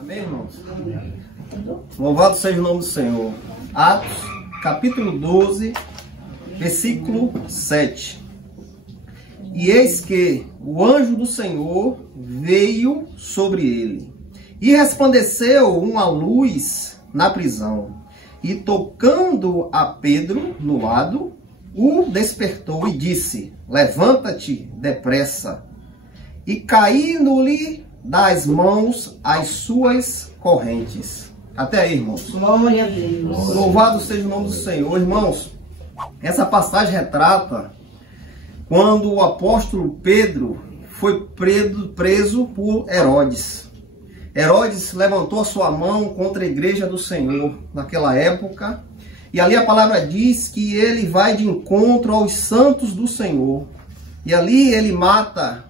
Amém, irmãos? Louvado seja o nome do Senhor. Atos, capítulo 12, versículo 7. E eis que o anjo do Senhor veio sobre ele, e resplandeceu uma luz na prisão, e tocando a Pedro no lado, o despertou e disse: levanta-te depressa. E caindo-lhe das mãos as suas correntes. Até aí, irmãos. Glória a Deus. Louvado seja o nome do Senhor. Irmãos, essa passagem retrata quando o apóstolo Pedro foi preso por Herodes. Herodes levantou a sua mão contra a igreja do Senhor naquela época. E ali a palavra diz que ele vai de encontro aos santos do Senhor. E ali ele mata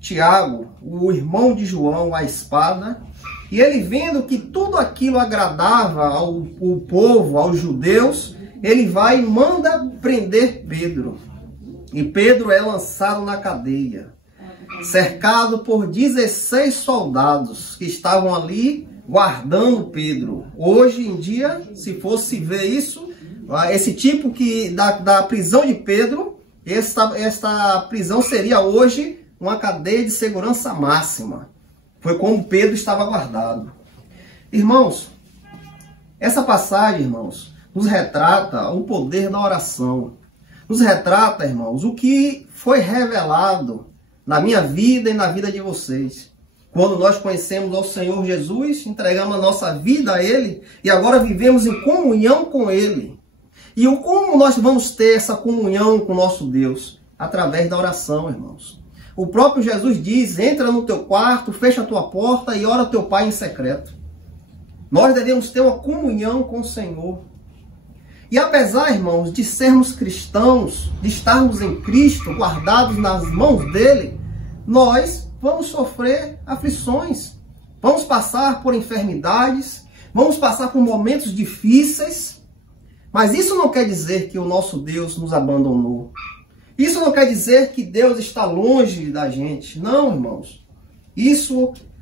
Tiago, o irmão de João, à espada. E ele, vendo que tudo aquilo agradava ao povo, aos judeus, ele vai e manda prender Pedro. E Pedro é lançado na cadeia, cercado por 16 soldados que estavam ali guardando Pedro. Hoje em dia, se fosse ver isso, esse tipo da prisão de Pedro, esta prisão seria hoje uma cadeia de segurança máxima. Foi como Pedro estava guardado. Irmãos, essa passagem, irmãos, nos retrata o poder da oração. Nos retrata, irmãos, o que foi revelado na minha vida e na vida de vocês. Quando nós conhecemos ao Senhor Jesus, entregamos a nossa vida a Ele e agora vivemos em comunhão com Ele. E como nós vamos ter essa comunhão com o nosso Deus? Através da oração, irmãos. O próprio Jesus diz: entra no teu quarto, fecha a tua porta e ora ao teu Pai em secreto. Nós devemos ter uma comunhão com o Senhor. E apesar, irmãos, de sermos cristãos, de estarmos em Cristo, guardados nas mãos dEle, nós vamos sofrer aflições, vamos passar por enfermidades, vamos passar por momentos difíceis, mas isso não quer dizer que o nosso Deus nos abandonou. Isso não quer dizer que Deus está longe da gente. Não, irmãos.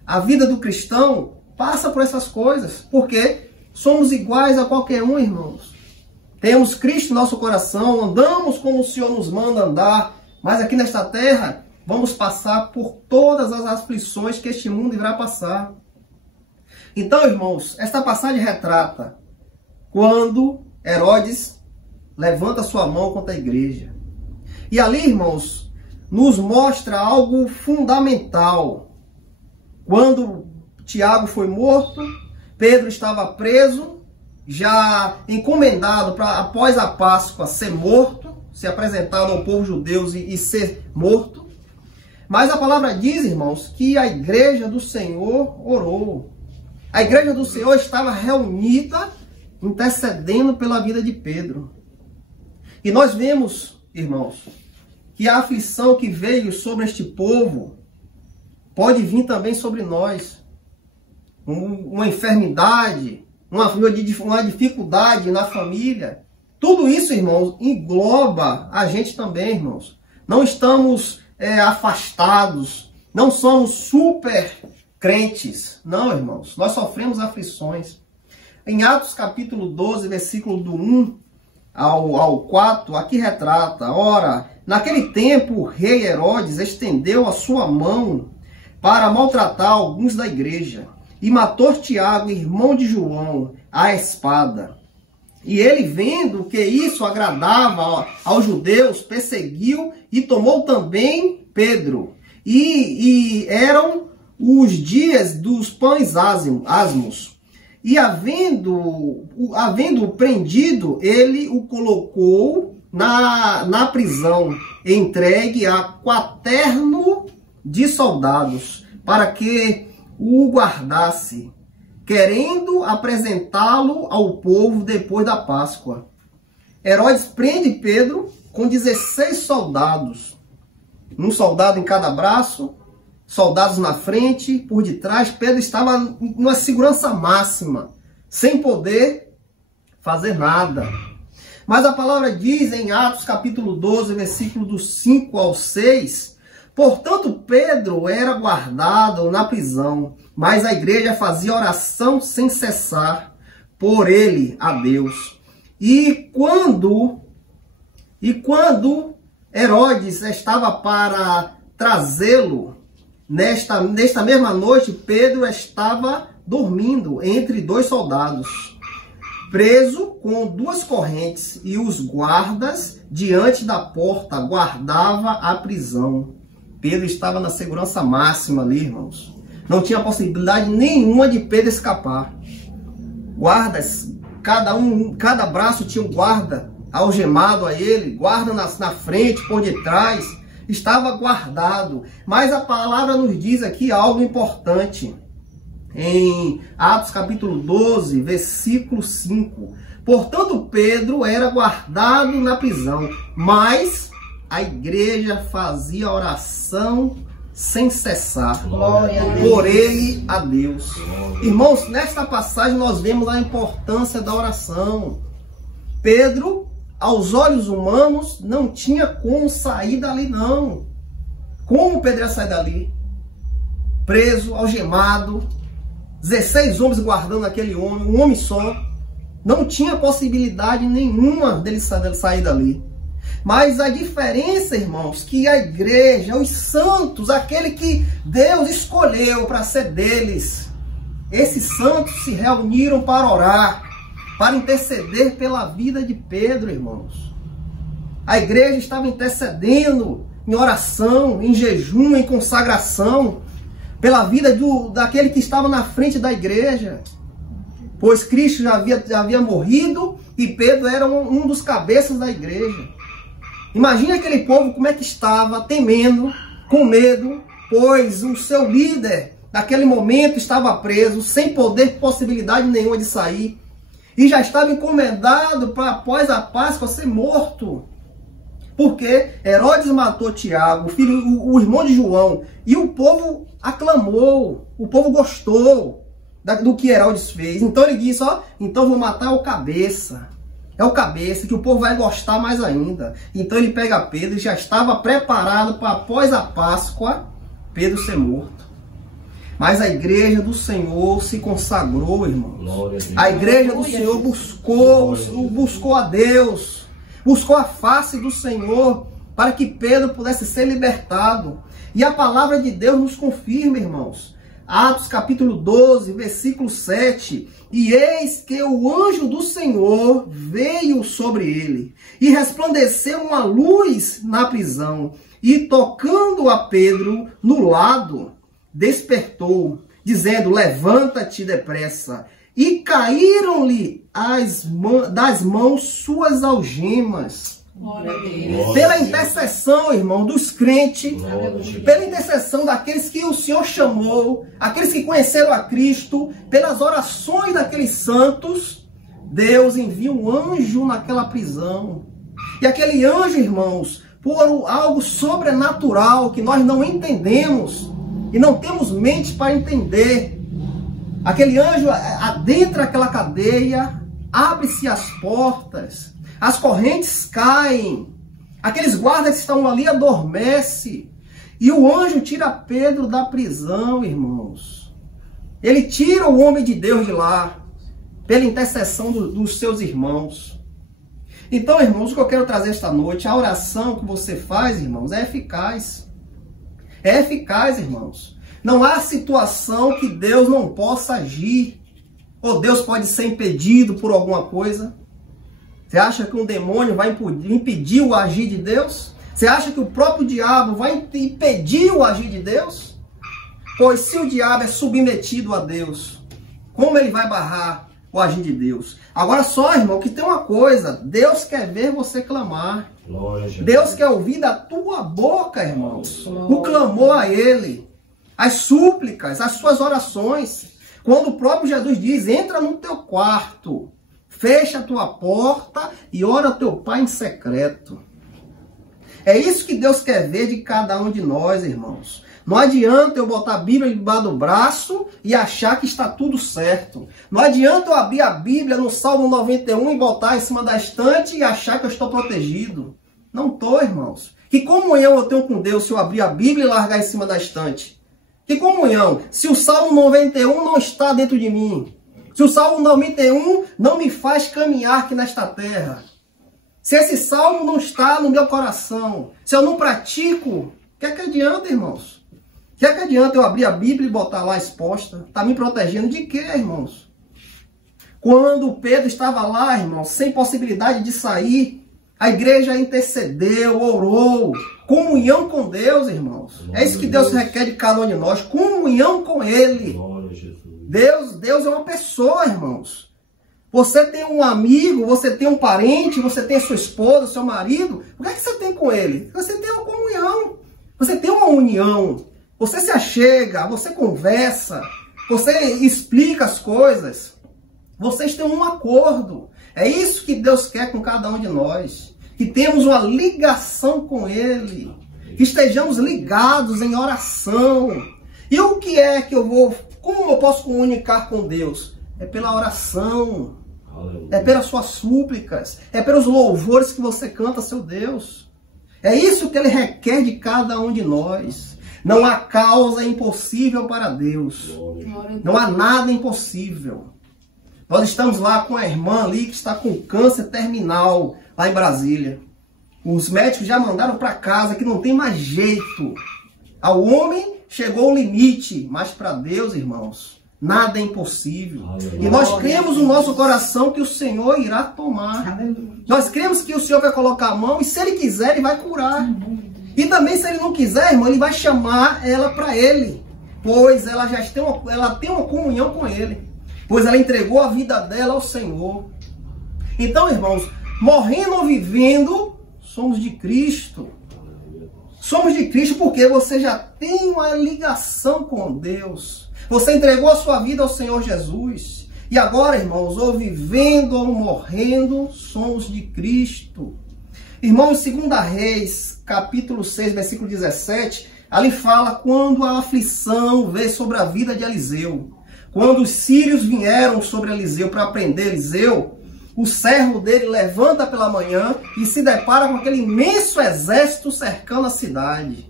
A vida do cristão passa por essas coisas, porque somos iguais a qualquer um, irmãos. Temos Cristo em nosso coração, andamos como o Senhor nos manda andar, mas aqui nesta terra vamos passar por todas as aflições que este mundo irá passar. Então, irmãos, esta passagem retrata quando Herodes levanta sua mão contra a igreja. E ali, irmãos, nos mostra algo fundamental. Quando Tiago foi morto, Pedro estava preso, já encomendado para, após a Páscoa, ser morto, ser apresentado ao povo judeu e ser morto. Mas a palavra diz, irmãos, que a igreja do Senhor orou. A igreja do Senhor estava reunida, intercedendo pela vida de Pedro. E nós vemos, irmãos, que a aflição que veio sobre este povo pode vir também sobre nós. Uma enfermidade, uma dificuldade na família. Tudo isso, irmãos, engloba a gente também, irmãos. Não estamos afastados, não somos super crentes. Não, irmãos, nós sofremos aflições. Em Atos capítulo 12, versículo do 1 ao 4, aqui retrata: ora, naquele tempo o rei Herodes estendeu a sua mão para maltratar alguns da igreja, e matou Tiago, irmão de João, à espada. E ele, vendo que isso agradava aos judeus, perseguiu e tomou também Pedro. E eram os dias dos pães asmos. E havendo prendido, ele o colocou na prisão, entregue a quaterno de soldados, para que o guardasse, querendo apresentá-lo ao povo depois da Páscoa. Herodes prende Pedro com 16 soldados, um soldado em cada braço, soldados na frente, por detrás. Pedro estava numa segurança máxima, sem poder fazer nada. Mas a palavra diz em Atos capítulo 12, versículo do 5 ao 6, Portanto, Pedro era guardado na prisão, mas a igreja fazia oração sem cessar por ele a Deus. E quando Herodes estava para trazê-lo, nesta mesma noite, Pedro estava dormindo entre 2 soldados, preso com 2 correntes, e os guardas diante da porta guardavam a prisão. Pedro estava na segurança máxima ali, irmãos. Não tinha possibilidade nenhuma de Pedro escapar. Guardas, cada braço tinha um guarda algemado a ele, guarda na frente, por detrás, estava guardado. Mas a palavra nos diz aqui algo importante. Em Atos capítulo 12, versículo 5. Portanto, Pedro era guardado na prisão, mas a igreja fazia oração sem cessar por ele a Deus. Irmãos, nesta passagem nós vemos a importância da oração. Pedro, aos olhos humanos, não tinha como sair dali, não. Como Pedro ia sair dali? Preso, algemado, 16 homens guardando aquele homem, um homem só. Não tinha possibilidade nenhuma dele sair dali. Mas a diferença, irmãos, que a igreja, os santos, aquele que Deus escolheu para ser deles, esses santos se reuniram para orar, para interceder pela vida de Pedro, irmãos. A igreja estava intercedendo em oração, em jejum, em consagração, pela vida daquele que estava na frente da igreja. Pois Cristo já havia morrido e Pedro era um dos cabeças da igreja. Imagina aquele povo como é que estava, temendo, com medo, pois o seu líder, naquele momento, estava preso, sem possibilidade nenhuma de sair. E já estava encomendado para, após a Páscoa, ser morto. Porque Herodes matou Tiago, o irmão de João, e o povo aclamou, o povo gostou do que Herodes fez. Então ele disse, então vou matar o cabeça. É o cabeça, que o povo vai gostar mais ainda. Então ele pega Pedro e já estava preparado para, após a Páscoa, Pedro ser morto. Mas a igreja do Senhor se consagrou, irmãos. A igreja do Senhor buscou a Deus, buscou a face do Senhor, para que Pedro pudesse ser libertado. E a palavra de Deus nos confirma, irmãos. Atos capítulo 12, versículo 7. E eis que o anjo do Senhor veio sobre ele, e resplandeceu uma luz na prisão, e tocando a Pedro no lado, despertou, dizendo, levanta-te depressa. E caíram-lhe das mãos suas algemas. Pela intercessão, irmão, dos crentes, pela intercessão daqueles que o Senhor chamou, aqueles que conheceram a Cristo, pelas orações daqueles santos, Deus envia um anjo naquela prisão. E aquele anjo, irmãos, por algo sobrenatural que nós não entendemos e não temos mente para entender, aquele anjo adentra aquela cadeia, abre-se as portas, as correntes caem, aqueles guardas que estão ali adormecem, e o anjo tira Pedro da prisão, irmãos. Ele tira o homem de Deus de lá, pela intercessão dos seus irmãos. Então, irmãos, o que eu quero trazer esta noite, a oração que você faz, irmãos, é eficaz. É eficaz, irmãos. Não há situação que Deus não possa agir, ou Deus pode ser impedido por alguma coisa. Você acha que um demônio vai impedir o agir de Deus? Você acha que o próprio diabo vai impedir o agir de Deus? Pois se o diabo é submetido a Deus, como ele vai barrar o agir de Deus? Agora só, irmão, que tem uma coisa. Deus quer ver você clamar. Deus quer ouvir da tua boca, irmãos, o clamor a Ele, as súplicas, as suas orações. Quando o próprio Jesus diz, entra no teu quarto, fecha a tua porta e ora ao teu Pai em secreto. É isso que Deus quer ver de cada um de nós, irmãos. Não adianta eu botar a Bíblia debaixo do braço e achar que está tudo certo. Não adianta eu abrir a Bíblia no Salmo 91 e botar em cima da estante e achar que eu estou protegido. Não estou, irmãos. Que comunhão eu tenho com Deus se eu abrir a Bíblia e largar em cima da estante? Que comunhão se o Salmo 91 não está dentro de mim? Se o Salmo 91 não me faz caminhar aqui nesta terra? Se esse Salmo não está no meu coração? Se eu não pratico, o que é que adianta, irmãos? O que é que adianta eu abrir a Bíblia e botar lá exposta? Está me protegendo de quê, irmãos? Quando Pedro estava lá, irmãos, sem possibilidade de sair, a igreja intercedeu, orou, comunhão com Deus, irmãos. É isso que Deus requer de cada um de nós, comunhão com Ele. Deus é uma pessoa, irmãos. Você tem um amigo, você tem um parente, você tem sua esposa, seu marido. O que é que você tem com ele? Você tem uma comunhão, você tem uma união. Você se achega, você conversa, você explica as coisas. Vocês têm um acordo. É isso que Deus quer com cada um de nós. Que temos uma ligação com Ele. Que estejamos ligados em oração. E o que é que como eu posso comunicar com Deus? É pela oração. É pelas suas súplicas. É pelos louvores que você canta a seu Deus. É isso que Ele requer de cada um de nós. Não há causa impossível para Deus. Não há nada impossível. Nós estamos lá com a irmã ali que está com câncer terminal, lá em Brasília. Os médicos já mandaram para casa que não tem mais jeito. Ao homem chegou o limite, mas para Deus, irmãos, nada é impossível. E nós cremos no nosso coração que o Senhor irá tomar. Nós cremos que o Senhor vai colocar a mão e se Ele quiser, Ele vai curar. E também se Ele não quiser, irmão, Ele vai chamar ela para Ele. Pois ela tem uma comunhão com Ele. Pois ela entregou a vida dela ao Senhor. Então, irmãos, morrendo ou vivendo, somos de Cristo. Somos de Cristo porque você já tem uma ligação com Deus. Você entregou a sua vida ao Senhor Jesus. E agora, irmãos, ou vivendo ou morrendo, somos de Cristo. Irmãos, 2 Reis, capítulo 6, versículo 17, ali fala quando a aflição veio sobre a vida de Eliseu. Quando os sírios vieram sobre Eliseu para prender Eliseu, o servo dele levanta pela manhã e se depara com aquele imenso exército cercando a cidade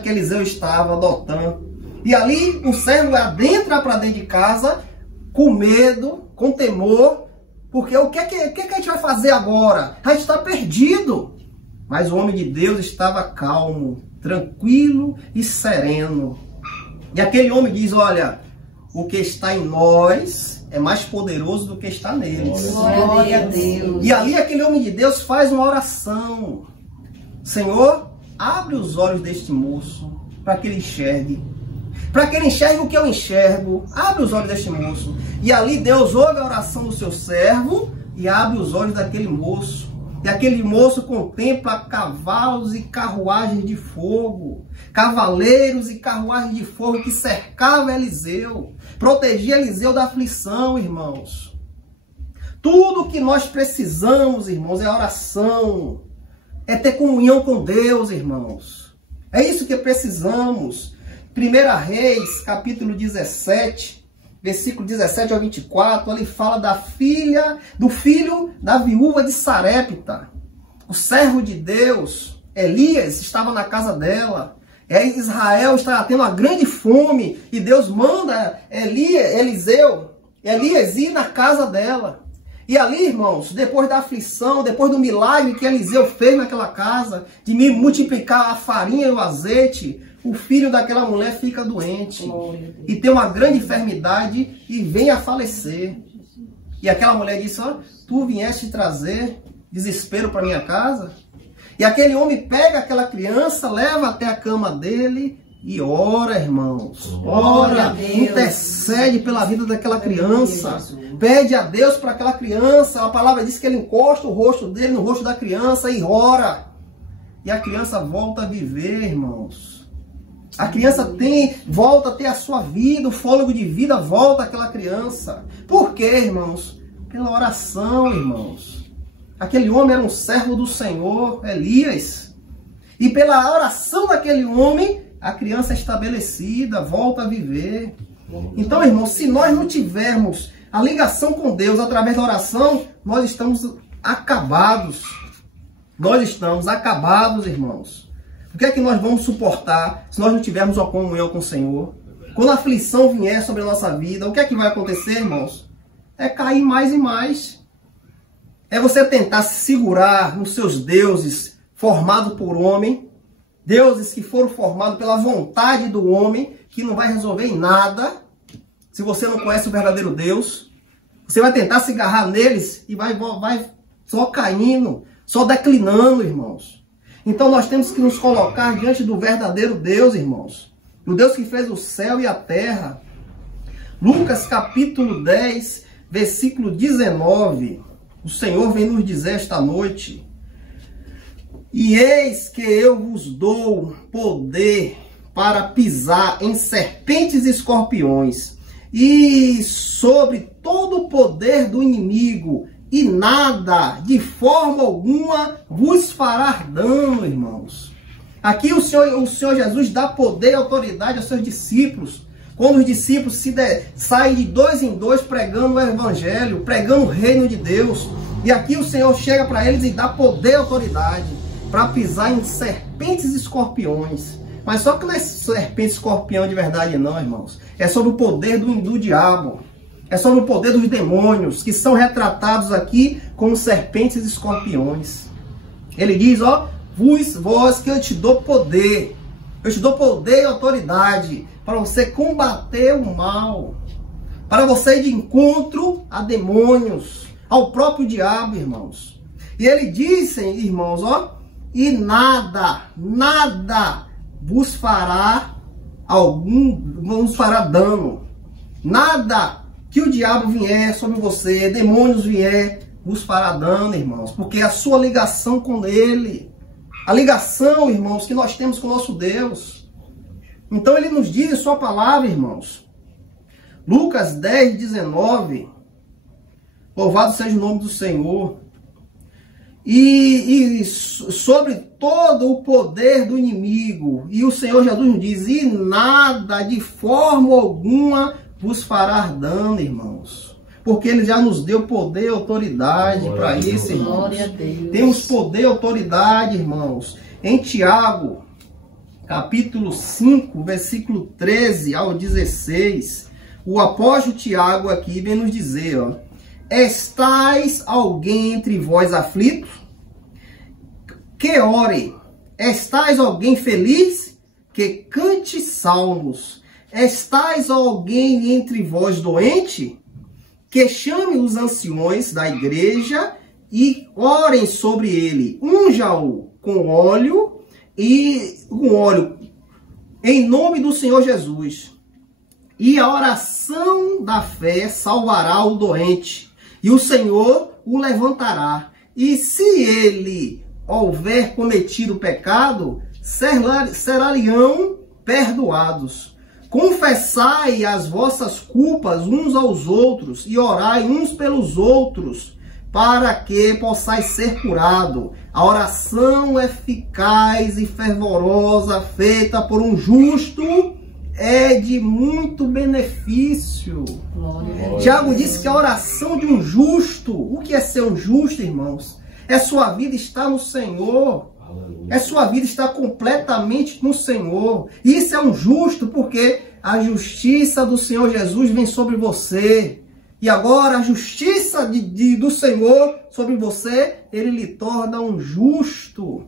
que Eliseu estava, Dotã. E ali o servo adentra para dentro de casa com medo, com temor, porque o que é que a gente vai fazer agora? A gente está perdido. Mas o homem de Deus estava calmo, tranquilo e sereno. E aquele homem diz, olha, o que está em nós é mais poderoso do que está neles. Glória a Deus. E ali aquele homem de Deus faz uma oração. Senhor, abre os olhos deste moço para que ele enxergue. Para que ele enxergue o que eu enxergo. Abre os olhos deste moço. E ali Deus ouve a oração do seu servo e abre os olhos daquele moço. E aquele moço contempla cavalos e carruagens de fogo, cavaleiros e carruagens de fogo que cercavam Eliseu, protegia Eliseu da aflição, irmãos. Tudo que nós precisamos, irmãos, é oração, é ter comunhão com Deus, irmãos. É isso que precisamos. 1 Reis, capítulo 17, versículo 17 ao 24, ali fala do filho da viúva de Sarepta. O servo de Deus, Elias, estava na casa dela. Israel estava tendo uma grande fome e Deus manda Elias ir na casa dela. E ali, irmãos, depois da aflição, depois do milagre que Eliseu fez naquela casa, de multiplicar a farinha e o azeite, o filho daquela mulher fica doente e tem uma grande enfermidade e vem a falecer. E aquela mulher disse, ó, tu vieste trazer desespero para minha casa? E aquele homem pega aquela criança, leva até a cama dele e ora, irmãos. Ora, intercede pela vida daquela criança. Pede a Deus para aquela criança. A palavra diz que ele encosta o rosto dele no rosto da criança e ora. E a criança volta a viver, irmãos. A criança volta a ter a sua vida, o fôlego de vida volta àquela criança. Por quê, irmãos? Pela oração, irmãos. Aquele homem era um servo do Senhor, Elias. E pela oração daquele homem, a criança é estabelecida, volta a viver. Então, irmãos, se nós não tivermos a ligação com Deus através da oração, nós estamos acabados. nós estamos acabados, irmãos. O que é que nós vamos suportar se nós não tivermos uma comunhão com o Senhor? Quando a aflição vier sobre a nossa vida, o que é que vai acontecer, irmãos? É cair mais e mais. É você tentar se segurar nos seus deuses formados por homem, deuses que foram formados pela vontade do homem, que não vai resolver em nada. Se você não conhece o verdadeiro Deus, você vai tentar se agarrar neles e vai só caindo, só declinando, irmãos. Então nós temos que nos colocar diante do verdadeiro Deus, irmãos. O Deus que fez o céu e a terra. Lucas capítulo 10, versículo 19. O Senhor vem nos dizer esta noite: e eis que eu vos dou poder para pisar em serpentes e escorpiões, e sobre todo o poder do inimigo, e nada, de forma alguma, vos fará dano, irmãos. Aqui o Senhor Jesus dá poder e autoridade aos seus discípulos. Quando os discípulos saem de 2 em 2 pregando o evangelho, pregando o reino de Deus. E aqui o Senhor chega para eles e dá poder e autoridade para pisar em serpentes e escorpiões. Mas só que não é serpente e escorpião de verdade não, irmãos. É sobre o poder do diabo. É sobre o poder dos demônios, que são retratados aqui como serpentes e escorpiões. Ele diz, ó, vós que eu te dou poder. Eu te dou poder e autoridade para você combater o mal. Para você ir de encontro a demônios, ao próprio diabo, irmãos. E ele disse, irmãos, ó, e nada vos fará dano. Nada que o diabo vier sobre você, demônios vier, vos fará dano, irmãos. Porque é a sua ligação com ele. A ligação, irmãos, que nós temos com o nosso Deus. Então ele nos diz em sua palavra, irmãos. Lucas 10, 19. Louvado seja o nome do Senhor. E sobre todo o poder do inimigo. E o Senhor Jesus nos diz, e nada, de forma alguma, vos fará dano, irmãos. Porque ele já nos deu poder e autoridade para isso, irmãos. Glória a Deus. Temos poder e autoridade, irmãos. Em Tiago, capítulo 5, versículo 13 ao 16, o apóstolo Tiago aqui vem nos dizer, ó, estais alguém entre vós aflito? Que ore. Estais alguém feliz? Que cante salmos. Estais alguém entre vós doente? Que chame os anciões da igreja e orem sobre ele. Unja-o com óleo em nome do Senhor Jesus. E a oração da fé salvará o doente, e o Senhor o levantará. E se ele houver cometido pecado, serão perdoados. Confessai as vossas culpas uns aos outros, e orai uns pelos outros, para que possais ser curados. A oração eficaz e fervorosa, feita por um justo, é de muito benefício. Glória. Tiago disse que a oração de um justo, o que é ser um justo, irmãos? É sua vida estar no Senhor. É sua vida estar completamente no Senhor. Isso é um justo porque a justiça do Senhor Jesus vem sobre você. E agora a justiça do Senhor sobre você, ele lhe torna um justo.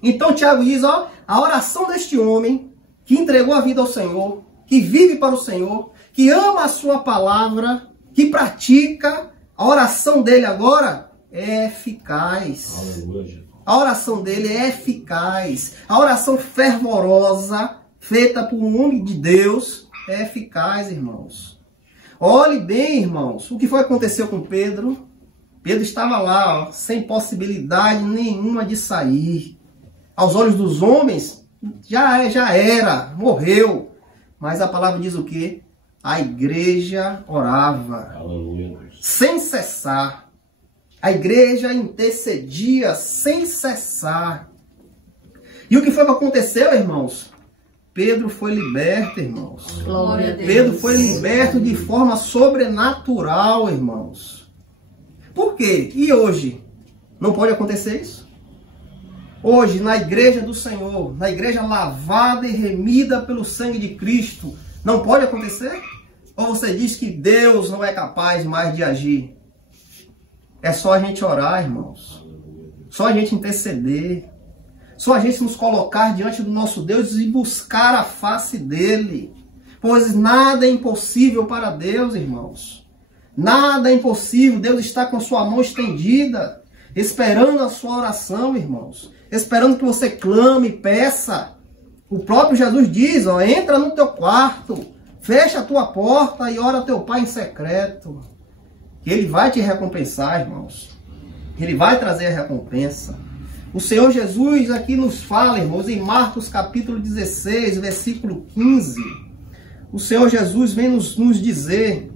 Então Tiago diz, ó, a oração deste homem que entregou a vida ao Senhor, que vive para o Senhor, que ama a sua palavra, que pratica, a oração dele agora é eficaz. Aleluia. A oração dele é eficaz. A oração fervorosa, feita por um homem de Deus, é eficaz, irmãos. Olhe bem, irmãos, o que foi que aconteceu com Pedro. Pedro estava lá, ó, sem possibilidade nenhuma de sair. Aos olhos dos homens, já era, morreu. Mas a palavra diz o quê? A igreja orava. Aleluia. Sem cessar. A igreja intercedia sem cessar. E o que foi que aconteceu, irmãos? Pedro foi liberto, irmãos. Glória a Deus. Pedro foi liberto de forma sobrenatural, irmãos. Por quê? E hoje? Não pode acontecer isso? hoje na igreja do Senhor, na igreja lavada e remida pelo sangue de Cristo, não pode acontecer? Ou você diz que Deus não é capaz mais de agir? É só a gente orar, irmãos. Só a gente interceder. Só a gente nos colocar diante do nosso Deus e buscar a face dele. Pois nada é impossível para Deus, irmãos. Nada é impossível. Deus está com a sua mão estendida, esperando a sua oração, irmãos. Esperando que você clame, peça. O próprio Jesus diz, ó, entra no teu quarto, fecha a tua porta e ora a teu Pai em secreto. Que Ele vai te recompensar, irmãos. Ele vai trazer a recompensa. O Senhor Jesus aqui nos fala, irmãos, em Marcos capítulo 16, versículo 15. O Senhor Jesus vem nos dizer: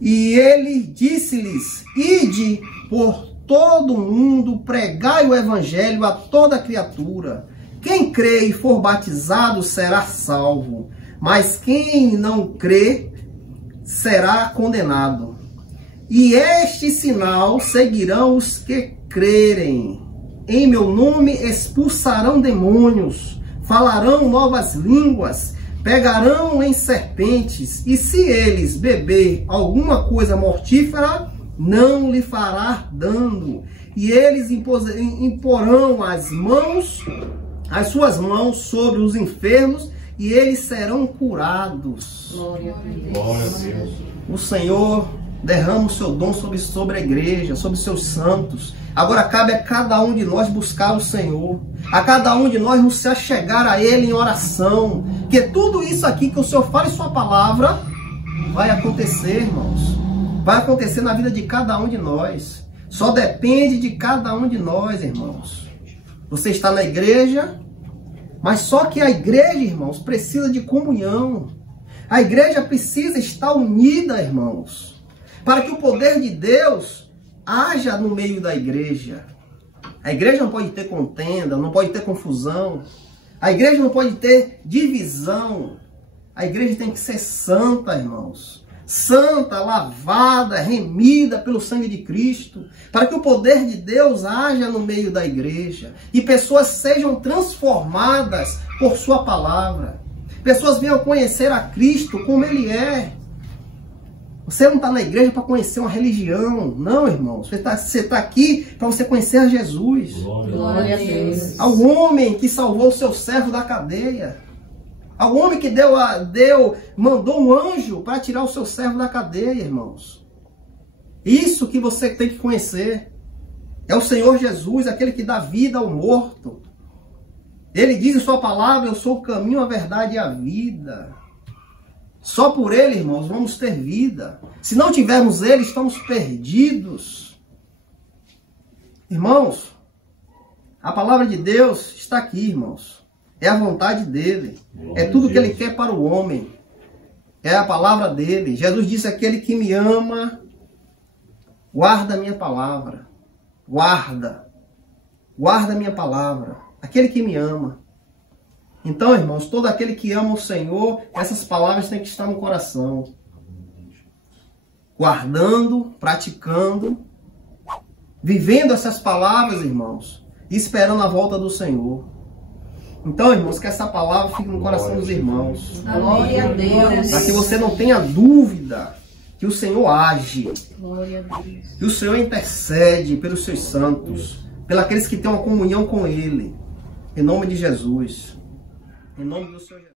e Ele disse-lhes, ide por todo mundo, pregai o evangelho a toda criatura. Quem crê e for batizado será salvo, mas quem não crê será condenado. E este sinal seguirão os que crerem. Em meu nome expulsarão demônios, falarão novas línguas, pegarão em serpentes, e se eles beber alguma coisa mortífera, não lhe fará dano. E eles imporão as suas mãos sobre os enfermos, e eles serão curados. Glória a Deus. Glória a Deus. O Senhor derrama o seu dom sobre a igreja, sobre os seus santos. Agora cabe a cada um de nós buscar o Senhor. A cada um de nós nos achegar a Ele em oração. Que tudo isso aqui que o Senhor fala em sua palavra vai acontecer, irmãos. Vai acontecer na vida de cada um de nós. Só depende de cada um de nós, irmãos. Você está na igreja, mas só que a igreja, irmãos, precisa de comunhão. A igreja precisa estar unida, irmãos, para que o poder de Deus haja no meio da igreja. A igreja não pode ter contenda, não pode ter confusão. A igreja não pode ter divisão. A igreja tem que ser santa, irmãos. Santa, lavada, remida pelo sangue de Cristo, para que o poder de Deus haja no meio da igreja e pessoas sejam transformadas por sua palavra. Pessoas venham conhecer a Cristo como Ele é. Você não está na igreja para conhecer uma religião. Não, irmãos. Você está aqui para você conhecer a Jesus. Glória a Deus. Ao homem que salvou o seu servo da cadeia. Ao homem que mandou um anjo para tirar o seu servo da cadeia, irmãos. Isso que você tem que conhecer. É o Senhor Jesus, aquele que dá vida ao morto. Ele diz em sua palavra, eu sou o caminho, a verdade e a vida. Só por Ele, irmãos, vamos ter vida. Se não tivermos Ele, estamos perdidos. Irmãos, a palavra de Deus está aqui, irmãos. É a vontade dEle. É tudo que Ele quer para o homem. É a palavra dEle. Jesus disse, aquele que me ama, guarda a minha palavra. Guarda a minha palavra. Aquele que me ama. Então, irmãos, todo aquele que ama o Senhor, essas palavras têm que estar no coração. Guardando, praticando, vivendo essas palavras, irmãos, e esperando a volta do Senhor. Então, irmãos, que essa palavra fique no coração dos irmãos. Glória a Deus. Para que você não tenha dúvida que o Senhor age. Glória a Deus. Que o Senhor intercede pelos seus santos, pelos aqueles que têm uma comunhão com Ele. Em nome de Jesus. Em nome do Senhor Jesus.